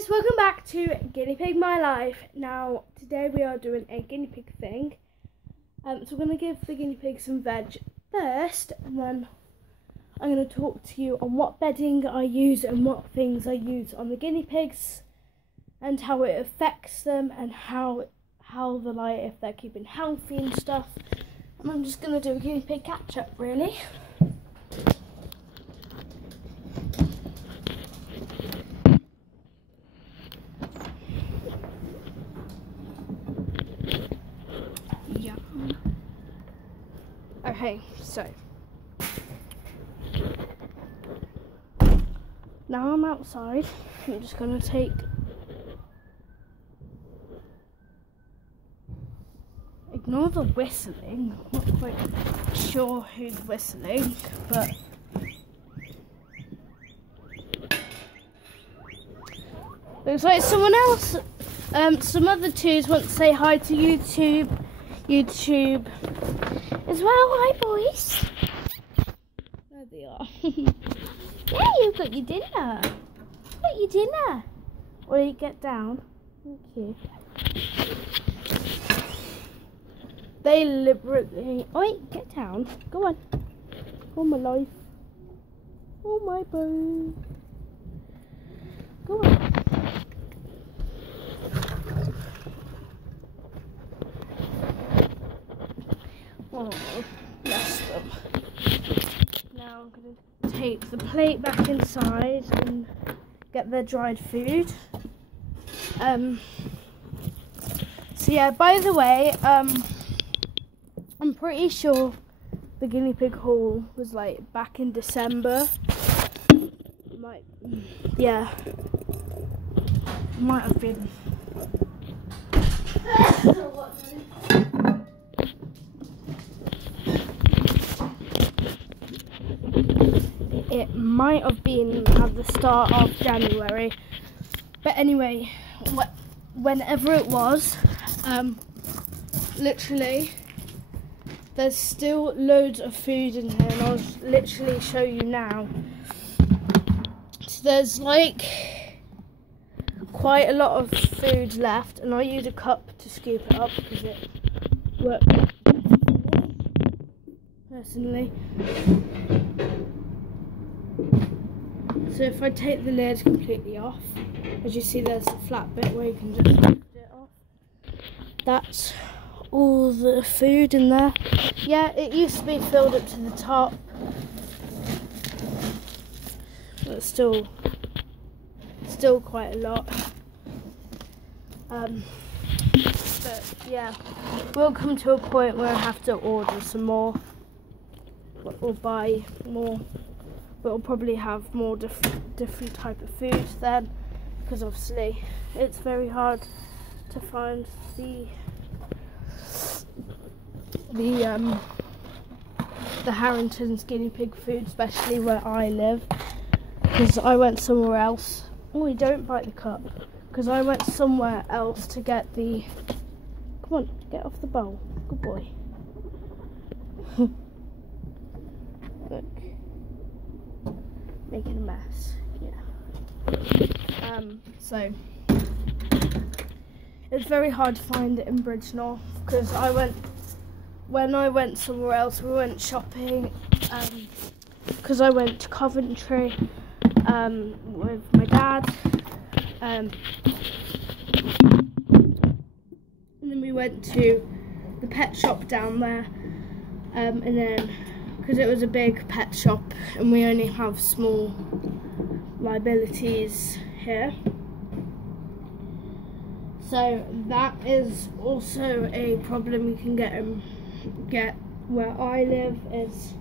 guys, welcome back to Guinea Pig My Life. Now, today we are doing a guinea pig thing. So we're going to give the guinea pig some veg first, and then I'm going to talk to you on what bedding I use and what things I use on the guinea pigs, and how it affects them, and how they're like, if they're keeping healthy and stuff. And I'm just going to do a guinea pig catch up, really. Okay, so now I'm outside. I'm just gonna ignore the whistling. I'm not quite sure who's whistling, but looks like someone else. Some other twos want to say hi to YouTube as well. Hi, boys. There they are. Yeah, you've got your dinner. Got your dinner. Will you get down? Thank you. They deliberately. Oh, wait, get down. Go on. Oh, my life. Oh, my boy. Go on. Oh, bless them. Now I'm going to take the plate back inside and get their dried food. So yeah, by the way, I'm pretty sure the guinea pig haul was like back in December. Might have been. It might have been at the start of January, but anyway, whenever it was, literally, there's still loads of food in here, and I'll literally show you now. So there's like quite a lot of food left, and I use a cup to scoop it up because it works personally. So if I take the lid completely off, as you see there's a flat bit where you can just lift it off. That's all the food in there. Yeah, it used to be filled up to the top, but still quite a lot. But yeah, we'll come to a point where I have to order some more or buy more. But we'll probably have more different type of food then, because obviously it's very hard to find the Harrington's guinea pig food, especially where I live, because I went somewhere else. Oh, you don't bite the cup, because I went somewhere else to get the. Come on, get off the bowl. Good boy. Look. Making a mess, yeah. So it's very hard to find it in Bridgnorth, because when I went somewhere else, we went shopping, because I went to Coventry with my dad, and then we went to the pet shop down there, and then because it was a big pet shop and we only have small liabilities here. So that is also a problem you can get where I live, is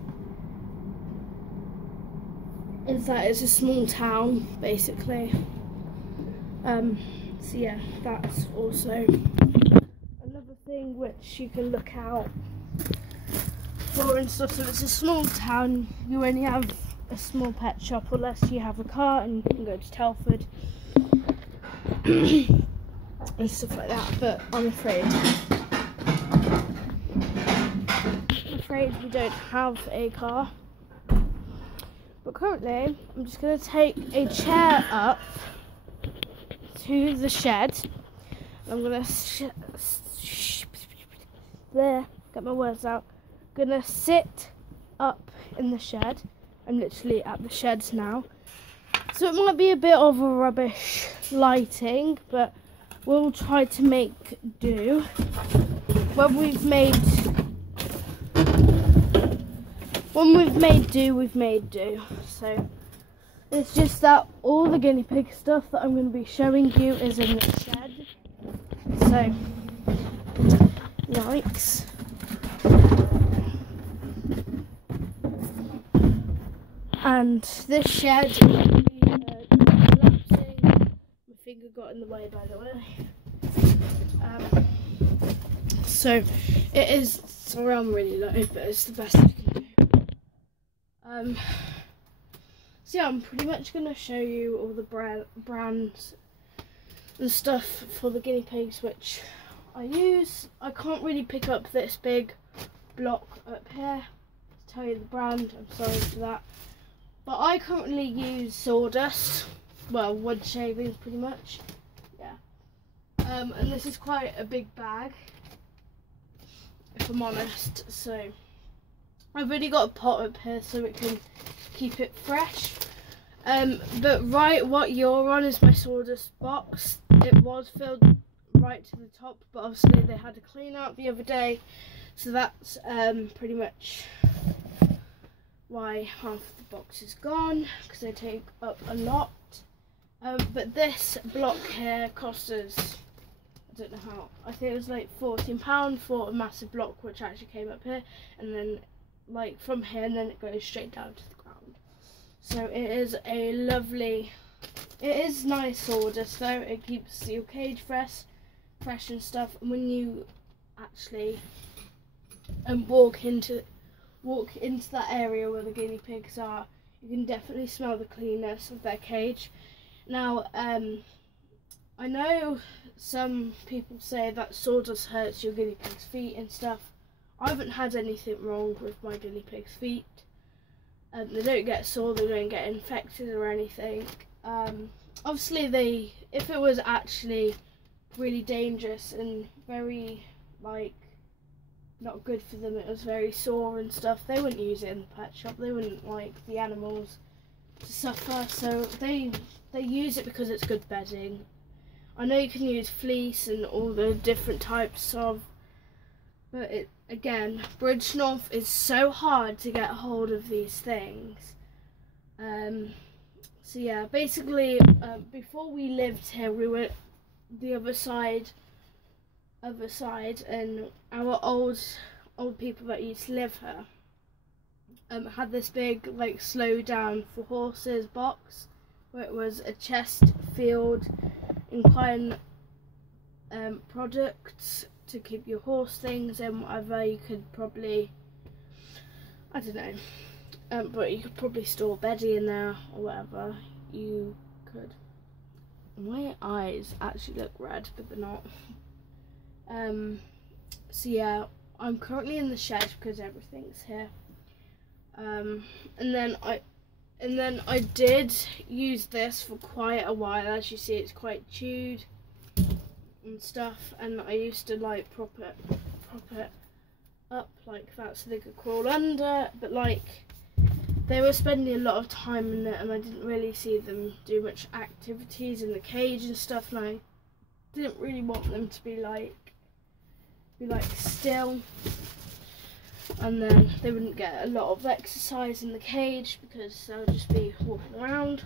that it's a small town basically. So yeah, that's also another thing which you can look out for and stuff. So it's a small town, you only have a small pet shop unless you have a car and you can go to Telford and stuff like that, but I'm afraid we don't have a car. But currently I'm just going to take a chair up to the shed. I'm gonna there, get my words out. Gonna sit up in the shed. I'm literally at the sheds now. So it might be a bit of a rubbish lighting, but we'll try to make do. When we've made do, we've made do. So it's just that all the guinea pig stuff that I'm going to be showing you is in the shed. So, yikes. And this shed is collapsing. My finger got in the way, by the way. So it is, sorry I'm really low, but it's the best I can do. So yeah, I'm pretty much going to show you all the brands and stuff for the guinea pigs which I use. I can't really pick up this big block up here to tell you the brand, I'm sorry for that. But I currently use sawdust, well, wood shavings pretty much, yeah. And this is quite a big bag, if I'm honest, so I've already got a pot up here so it can keep it fresh. But right what you're on is my sawdust box. It was filled right to the top, but obviously they had to clean out the other day, so that's pretty much why half the box is gone, because they take up a lot. But this block here cost us, I don't know how, I think it was like £14 for a massive block which actually came up here, and then like from here, and then it goes straight down to the ground. So it is a lovely, it is nice sawdust though. It keeps your cage fresh and stuff, and when you actually walk into that area where the guinea pigs are, you can definitely smell the cleanness of their cage. Now I know some people say that sawdust hurts your guinea pig's feet and stuff. I haven't had anything wrong with my guinea pig's feet. They don't get sore, they don't get infected or anything. Obviously if it was actually really dangerous and very like not good for them, it was very sore and stuff, they wouldn't use it in the pet shop. They wouldn't like the animals to suffer, so they use it because it's good bedding. I know you can use fleece and all the different types of, but again, Bridgnorth is so hard to get hold of these things. So yeah, basically before we lived here, we were the other side, and our old people that used to live here had this big like slow down for horses box where it was a chest filled in kind products to keep your horse things and whatever. You could probably, I don't know, but you could probably store bedding in there or whatever you could. My eyes actually look red, but they're not. So yeah, I'm currently in the shed because everything's here. And then I did use this for quite a while. As you see, it's quite chewed and stuff, and I used to like prop it up like that so they could crawl under, but like they were spending a lot of time in it and I didn't really see them do much activities in the cage and stuff, and I didn't really want them to be like still, and then they wouldn't get a lot of exercise in the cage because they'll just be walking around.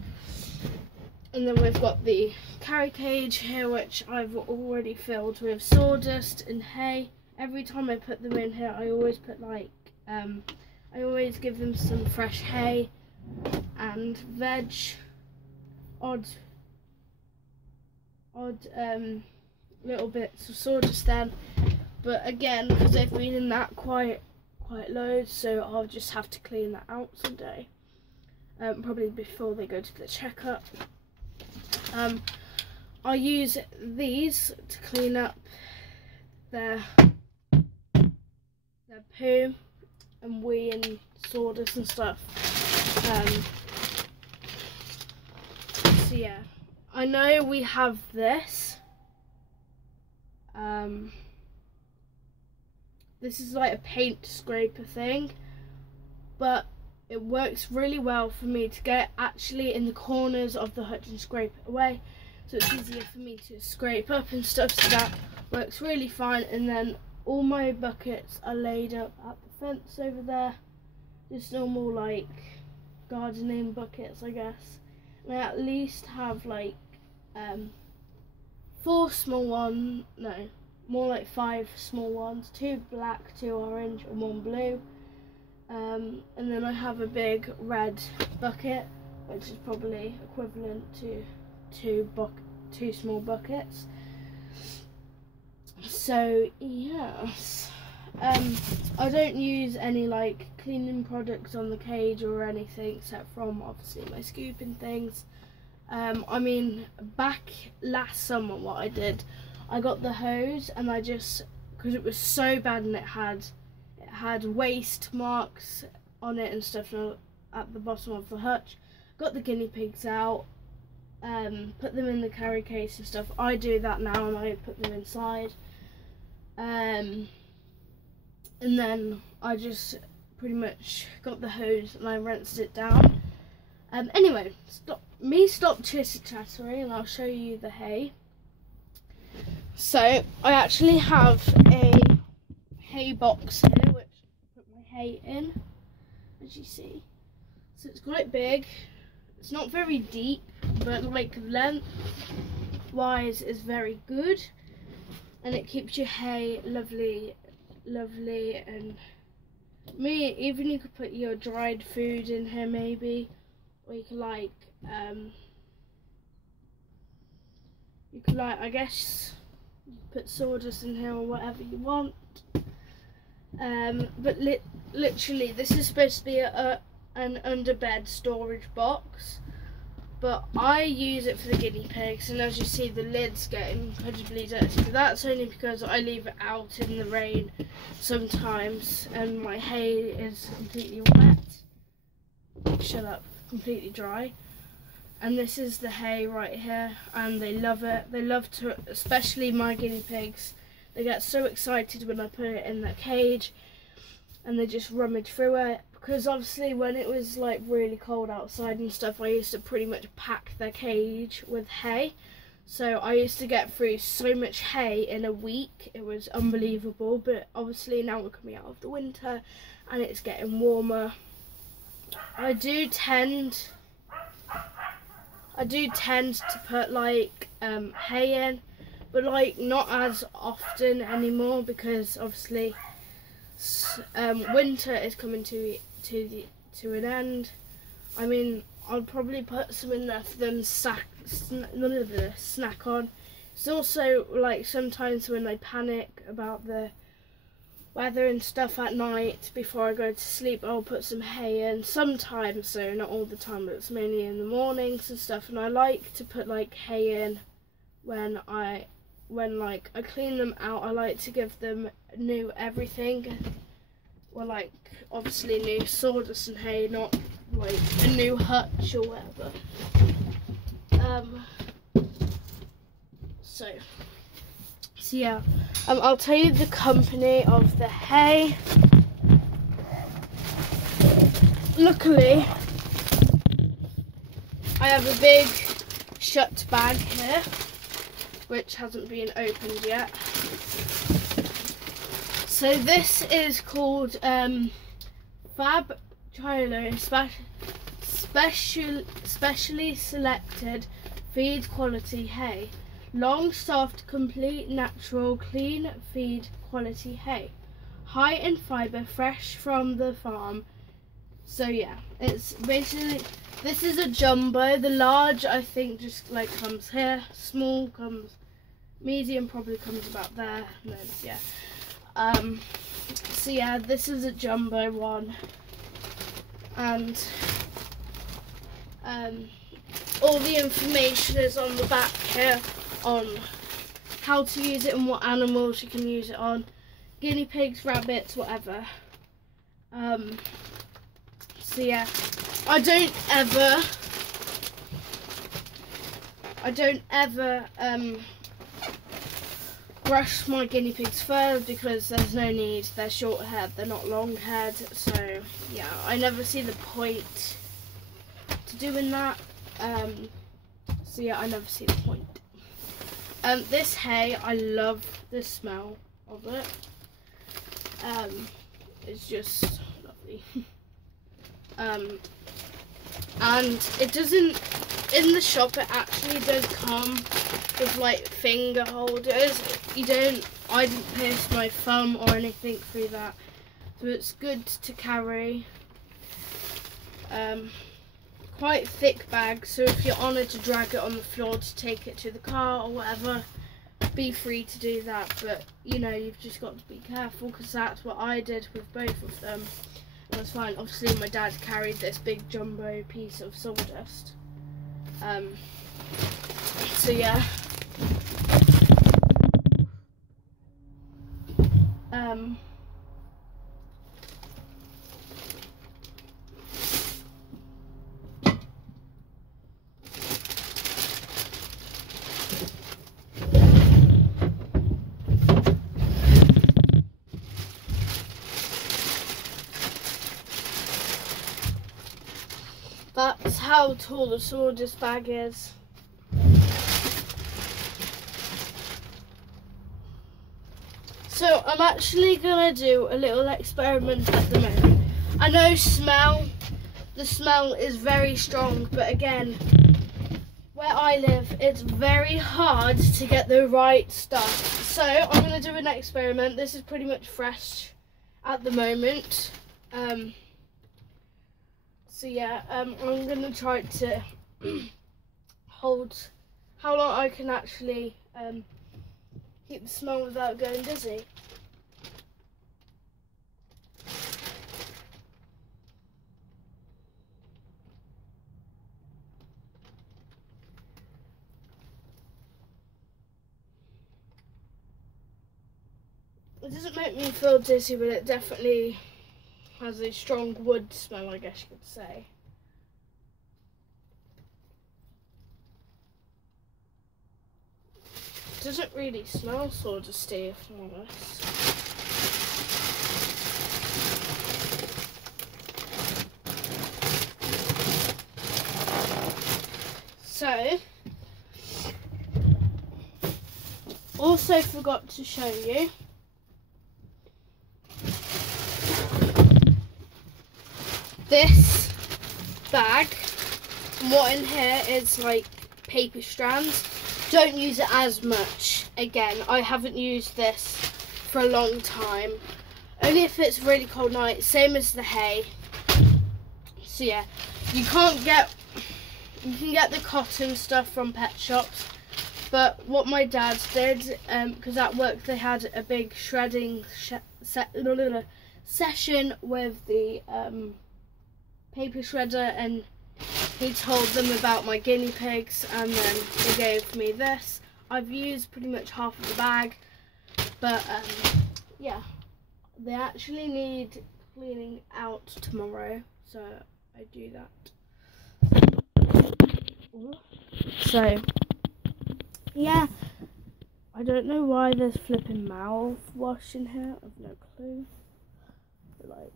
And then we've got the carry cage here, which I've already filled with sawdust and hay. Every time I put them in here, I always put like I always give them some fresh hay and veg, odd little bits of sawdust then. But again, because they've been in that quite loads, so I'll just have to clean that out someday, probably before they go to the checkup. I use these to clean up their poo and wee and sawdust and stuff. So yeah, I know we have this. This is like a paint scraper thing, but it works really well for me to get actually in the corners of the hutch and scrape it away, so it's easier for me to scrape up and stuff, so that works really fine. And then all my buckets are laid up at the fence over there, just normal like gardening buckets, I guess. And I at least have like 4 small ones, no, more like 5 small ones, 2 black, 2 orange and 1 blue. And then I have a big red bucket, which is probably equivalent to 2 small buckets. So yes, I don't use any like cleaning products on the cage or anything, except from obviously my scooping things. I mean, back last summer what I did, I got the hose and I just, because it was so bad and it had waste marks on it and stuff at the bottom of the hutch, got the guinea pigs out, put them in the carry case and stuff. I do that now and I put them inside. And then I just pretty much got the hose and I rinsed it down. Anyway, stop chitter-chattering and I'll show you the hay. So I actually have a hay box here, which I put my hay in, as you see. So it's quite big. It's not very deep, but like length-wise is very good, and it keeps your hay lovely. And even you could put your dried food in here maybe, or you could like I guess put sawdust in here or whatever you want. But literally this is supposed to be an underbed storage box, but I use it for the guinea pigs, and as you see the lid's getting incredibly dirty, but that's only because I leave it out in the rain sometimes and my hay is completely wet. Shut up, completely dry. And this is the hay right here, and they love it. They love to, especially my guinea pigs, they get so excited when I put it in their cage and they just rummage through it, because obviously when it was like really cold outside and stuff, I used to pretty much pack their cage with hay. So I used to get through so much hay in a week, it was unbelievable. But obviously now we're coming out of the winter and it's getting warmer. I do tend to put like hay in, but like not as often anymore, because obviously winter is coming to an end. I mean, I'll probably put some in there for them snack on. It's also like sometimes when I panic about the weather and stuff at night before I go to sleep, I'll put some hay in sometimes, so not all the time, but it's mainly in the mornings and stuff. And I like to put like hay in when I clean them out. I like to give them new everything, well, like obviously new sawdust and hay, not like a new hutch or whatever. So yeah, I'll tell you the company of the hay. Luckily, I have a big shut bag here, which hasn't been opened yet. So this is called Fab Trilo specially selected feed quality hay. Long, soft, complete, natural, clean feed quality hay. High in fibre, fresh from the farm. So yeah, it's basically, this is a jumbo. The large I think just like comes here. Small comes, medium probably comes about there. And then yeah. So yeah, this is a jumbo one. And all the information is on the back here on how to use it and what animals you can use it on. Guinea pigs, rabbits, whatever. So yeah, I don't ever I don't ever brush my guinea pig's fur because there's no need. They're short haired, they're not long haired, so yeah, I never see the point to doing that. So yeah, I never see the point. This hay, I love the smell of it. It's just lovely. And it doesn't, in the shop it actually does come with like finger holders. I didn't pierce my thumb or anything through that, so it's good to carry. Quite thick bag, so if you're honoured to drag it on the floor to take it to the car or whatever, be free to do that, but you know, you've just got to be careful, because that's what I did with both of them. It was fine. Obviously my dad carried this big jumbo piece of sawdust. So yeah. That's how tall the sawdust bag is. So I'm actually gonna do a little experiment at the moment. I know the smell is very strong, but again, where I live, it's very hard to get the right stuff. So I'm gonna do an experiment. This is pretty much fresh at the moment. So yeah, I'm gonna try to hold how long I can actually keep the smell without going dizzy. It doesn't make me feel dizzy, but it definitely has a strong wood smell, I guess you could say. It doesn't really smell sawdusty, if I'm honest. So, also forgot to show you this bag. What in here is like paper strands. Don't use it as much. Again, I haven't used this for a long time. Only if it's really cold night, same as the hay. So yeah, you can get the cotton stuff from pet shops, but what my dad did, because at work they had a big shredding session with the paper shredder, and he told them about my guinea pigs, and then they gave me this. I've used pretty much half of the bag, but yeah, they actually need cleaning out tomorrow, so I do that. So yeah, I don't know why there's flipping mouthwash in here. I've no clue. Like,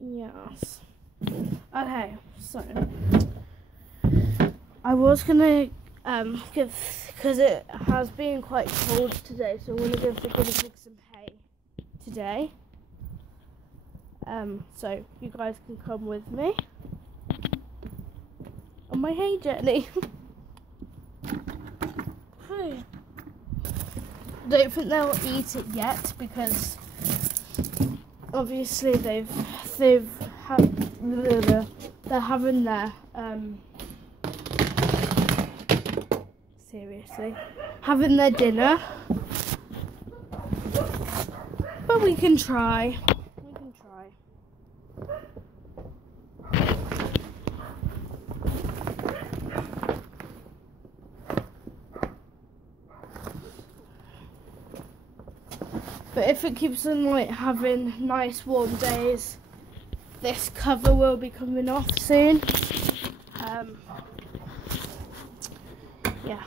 yes. Okay, so I was gonna because it has been quite cold today, so I'm gonna give the guinea pig some hay today. So you guys can come with me on my hay journey. Don't think they'll eat it yet because obviously they're having their having their dinner, but we can try. But if it keeps on like having nice warm days, this cover will be coming off soon. Yeah.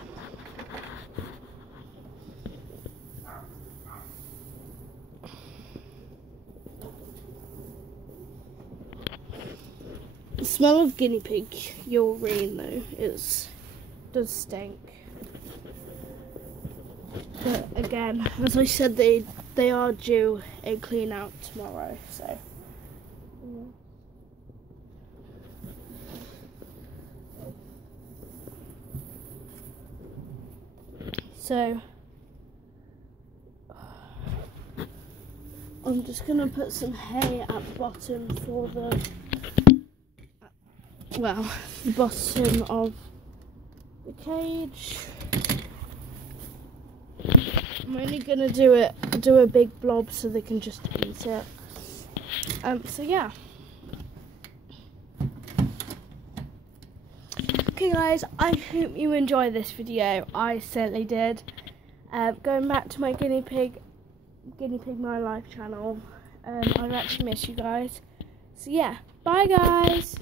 smell of guinea pig urine though does stink. But again, as I said, they are due a clean out tomorrow, so yeah. So I'm just gonna put some hay at the bottom for the bottom of the cage. I'm only gonna do a big blob so they can just eat it. So yeah. Okay guys, I hope you enjoyed this video. I certainly did. Going back to my guinea pig my life channel. I've actually missed you guys. So yeah, bye guys.